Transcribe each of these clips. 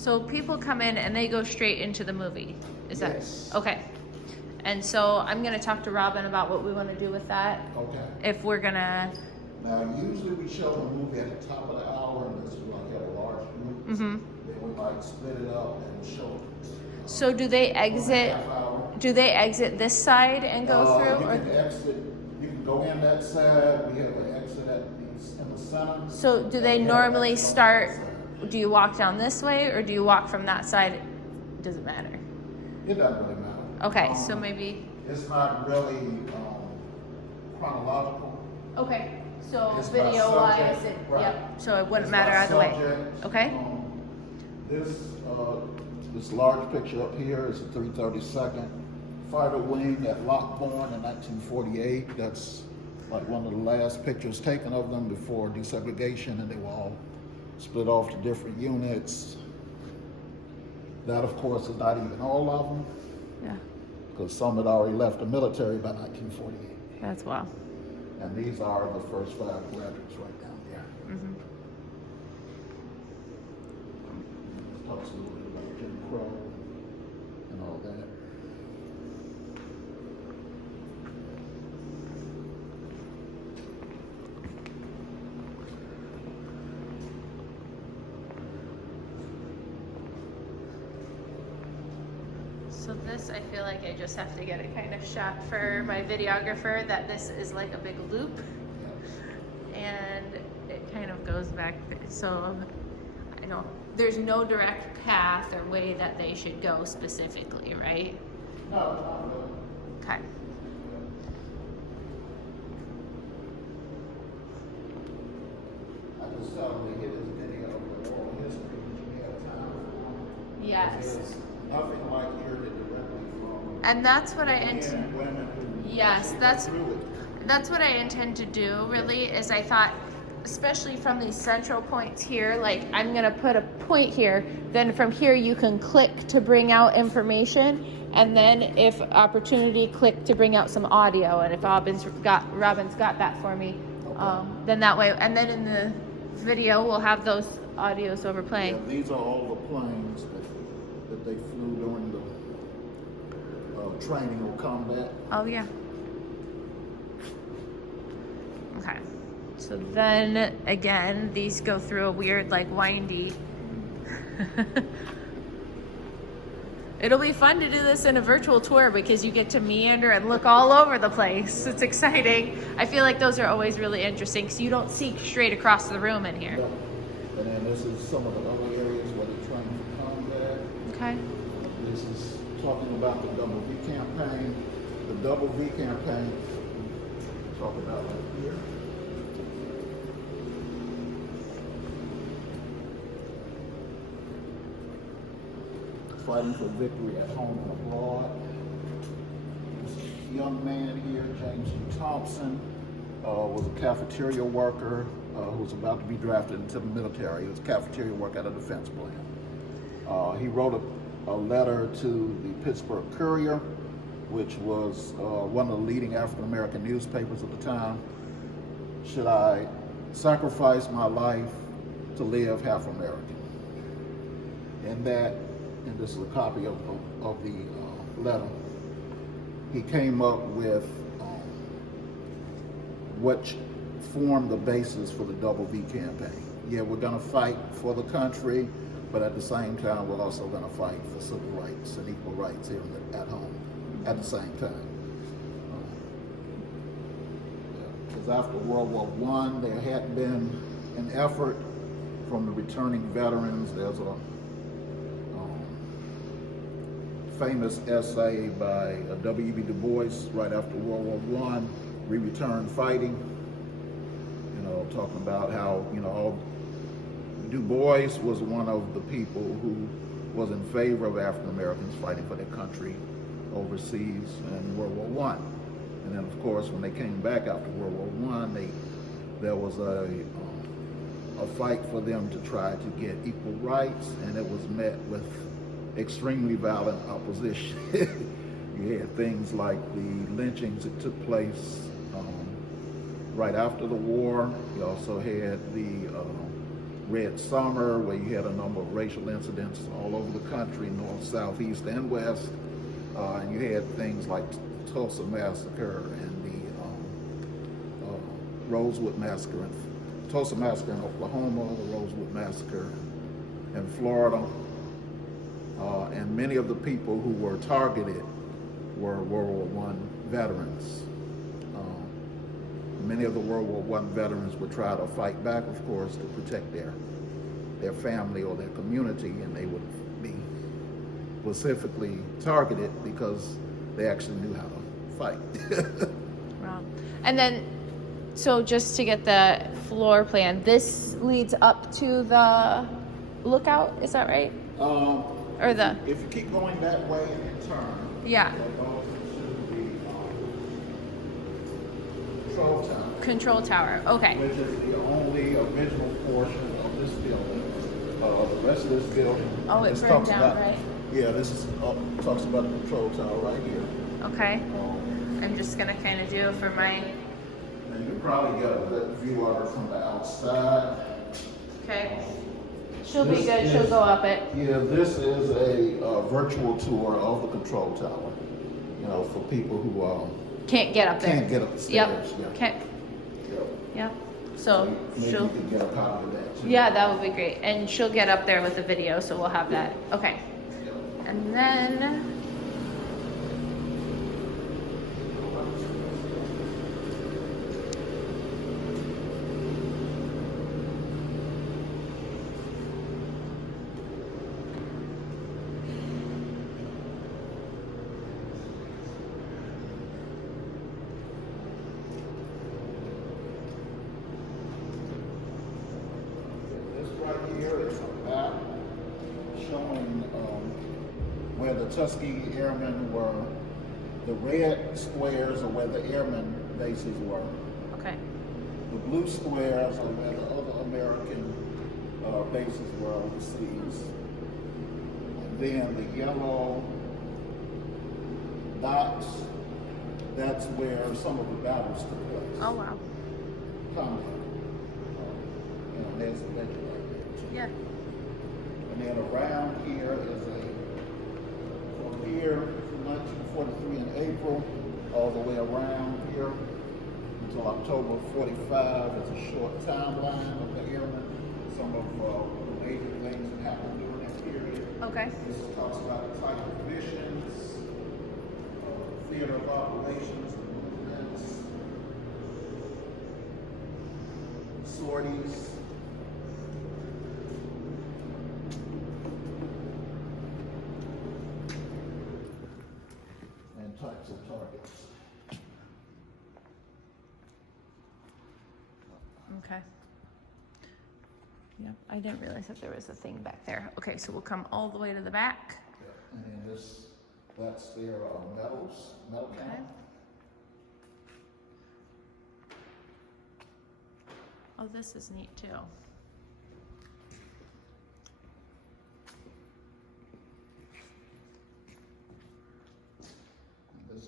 So people come in and they go straight into the movie. Is that Yes. okay? And so I'm gonna talk to Robin about what we want to do with that. Okay. If we're gonna. Now, usually we show the movie at the top of the hour, and this is like have a large group. Mhm. Then we might split it up and show it. So do they exit? Half hour. Do they exit this side and go through? You can exit. You can go in that side. We have an exit in the center. So do they normally start? Do you walk down this way or do you walk from that side? Does it matter? It doesn't really matter. Okay, so maybe. It's not really chronological. Okay, so It's by video wise, subject, right. yep. So it wouldn't It's matter by either way. subject. Okay. This large picture up here is the 332nd Fighter Wing at Lockbourne in 1948. That's like one of the last pictures taken of them before desegregation, and they were all split off to different units. That, of course, is not even all of them, Yeah, because some had already left the military by 1948. that's well. And these are the first 5 graduates right down there. Mm-hmm. Talks a little bit about Jim Crow and all that. So this, I feel like I just have to get it kind of shot for my videographer that this is like a big loop and it kind of goes back. So I don't, there's no direct path or way that they should go specifically, right? No, not really. Okay. I just tell them to get this video with oral history when you have time for it. Yes. There's nothing like hearing it directly from And that's what I men intend. and women who Yes, actually that's went through it. that's what I intend to do. Really, is I thought, especially from these central points here, like I'm gonna put a point here. Then from here you can click to bring out information, and then if opportunity, click to bring out some audio. And if Robin's got that for me, then that way. And then in the video we'll have those audios over playing. Yeah, these are all the planes that they flew during the training or combat. Oh yeah. Okay. So then again, these go through a weird, like, windy. It'll be fun to do this in a virtual tour because you get to meander and look all over the place. It's exciting. I feel like those are always really interesting because you don't see straight across the room in here. Yeah. And then this is some of the other areas where they train for combat. Okay. This is talking about the Double V campaign. The Double V campaign, talk about right here. Fighting for victory at home and abroad. This young man here, James E. Thompson, was a cafeteria worker who was about to be drafted into the military. He was a cafeteria worker at a defense plant. He wrote a letter to the Pittsburgh Courier, which was one of the leading African-American newspapers at the time. Should I sacrifice my life to live half American? And this is a copy of the letter. He came up with what formed the basis for the Double V campaign. Yeah, we're gonna fight for the country, but at the same time, we're also gonna fight for civil rights and equal rights here at home at the same time. Because after World War I, there had been an effort from the returning veterans. There's a famous essay by W.E.B. Du Bois right after World War I, We Return Fighting, talking about how, Du Bois was one of the people who was in favor of African Americans fighting for their country overseas in World War I. And then, of course, when they came back after World War I, there was a fight for them to try to get equal rights, and it was met with extremely violent opposition. You had things like the lynchings that took place right after the war. You also had the Red Summer, where you had a number of racial incidents all over the country, north, south, east, and west. And you had things like Tulsa Massacre and the Rosewood Massacre, Tulsa Massacre in Oklahoma, the Rosewood Massacre in Florida. And many of the people who were targeted were World War I veterans. Many of the World War I veterans would try to fight back, of course, to protect their family or their community, and they would be specifically targeted because they actually knew how to fight. Wow. And then, so just to get the floor plan, this leads up to the lookout, is that right? Or the... If you keep going that way and turn, Yeah. that goes to the control tower. Control tower, okay. Which is the only original portion of this building. The rest of this building. Oh, it this burned talks down, about, right? Yeah, this is talks about the control tower right here. Okay. I'm just gonna kind of do for my... And you can probably get a good view of it from the outside. Okay. She'll be good, she'll go up it. Yeah, this is a virtual tour of the control tower. You know, for people who Can't get up there. can't get up the stairs. Yep. Yeah. Okay. Yep. Yep. So maybe she'll... you can get a copy of that too. Yeah, that would be great. And she'll get up there with the video, so we'll have that. Okay. And then... Here is a map showing where the Tuskegee Airmen were. The red squares are where the airmen bases were. Okay. The blue squares are where the other American bases were overseas. And then the yellow dots, that's where some of the battles took place. Oh, wow. Combat. There's a legend right there. Yeah. And then around here is from here from 1943 in April, all the way around here until October 45 is a short timeline of the airmen. Some of the major things that happened during that period. Okay. This talks about the type of missions, theater of operations, and movements, sorties. Types of targets. Okay. Yep, I didn't realize that there was a thing back there. Okay, so we'll come all the way to the back. Yeah. And then that's their metal Okay. count. Oh, this is neat too.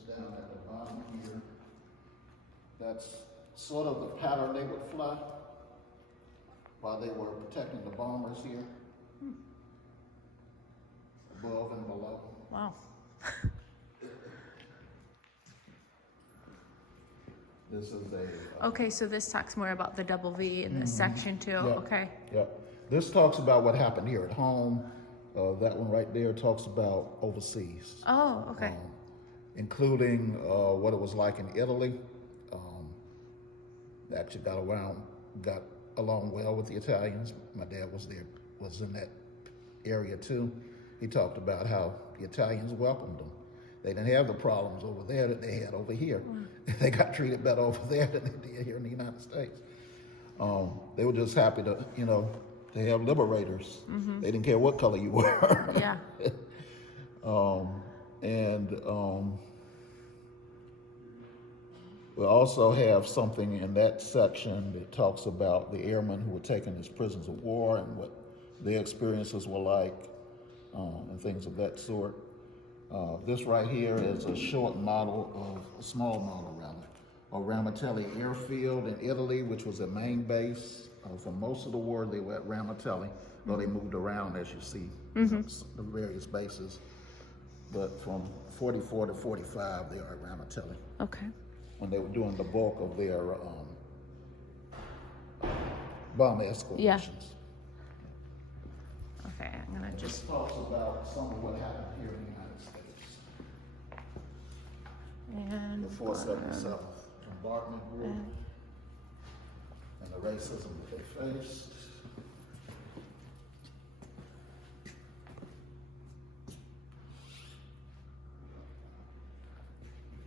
Down at the bottom here, that's sort of the pattern they would fly while they were protecting the bombers here, above and below. Wow. This is a... Okay, so this talks more about the double V in this section too. Yep. Okay. Yep. This talks about what happened here at home. That one right there talks about overseas. Oh, okay. Including what it was like in Italy. They actually got along well with the Italians. My dad was in that area too. He talked about how the Italians welcomed them. They didn't have the problems over there that they had over here. They got treated better over there than they did here in the United States. They were just happy to, they have liberators. Mm-hmm. They didn't care what color you were. Yeah. We also have something in that section that talks about the airmen who were taken as prisoners of war and what their experiences were like, and things of that sort. This right here is a small model Ramatelli Airfield in Italy, which was a main base. For most of the war, they were at Ramatelli, though they moved around, as you see, the various bases. But from 44 to 45, they are at Ramatelli. Okay. When they were doing the bulk of their bomb escort missions. Okay, I'm gonna This just. talks about some of what happened here in the United States. And The 477th Bombardment Group and the racism that they faced.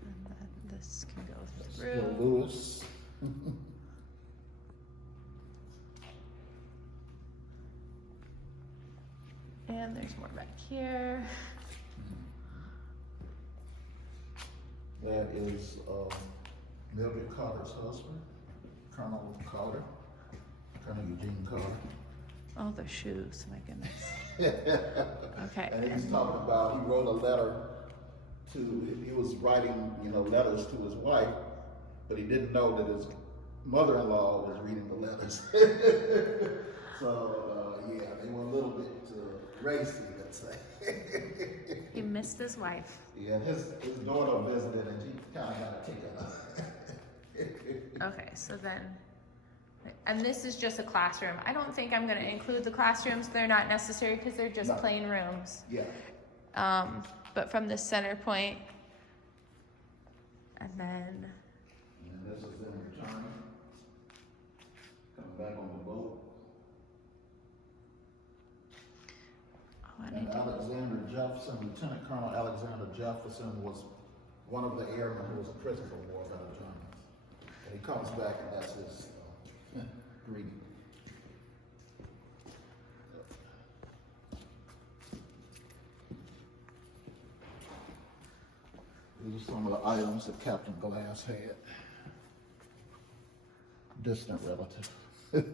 and then this can go Bill through. Lewis. And there's more back here. That is Mildred Carter's husband, Colonel Carter, Colonel Eugene Carter. Oh, the shoes, my goodness. Okay. And he's talking about, he wrote a letter to, he was writing, letters to his wife, but he didn't know that his mother-in-law was reading the letters. So, yeah, they were a little bit racy, let's say. He missed his wife. Yeah, and his daughter visited and she kind of got a kick out of it. Okay, so then, and this is just a classroom. I don't think I'm gonna include the classrooms. They're not necessary because they're just No. plain rooms. Yeah. But from the center point, and then, And this is them returning, coming back on the boat. oh, I And need to, Alexander Jefferson, Lieutenant Colonel Alexander Jefferson was one of the airmen who was a prisoner of war by the Germans. And he comes back and that's his greeting. These are some of the items that Captain Glass had. Distant relative. and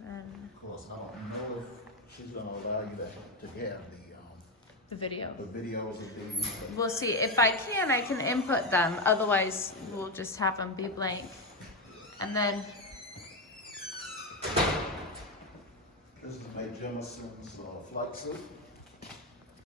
then Of course, I don't know if she's gonna allow you to have the video. the videos of these. We'll see. If I can input them. Otherwise, we'll just have them be blank. And then, This is Mae Jemison's flight suit.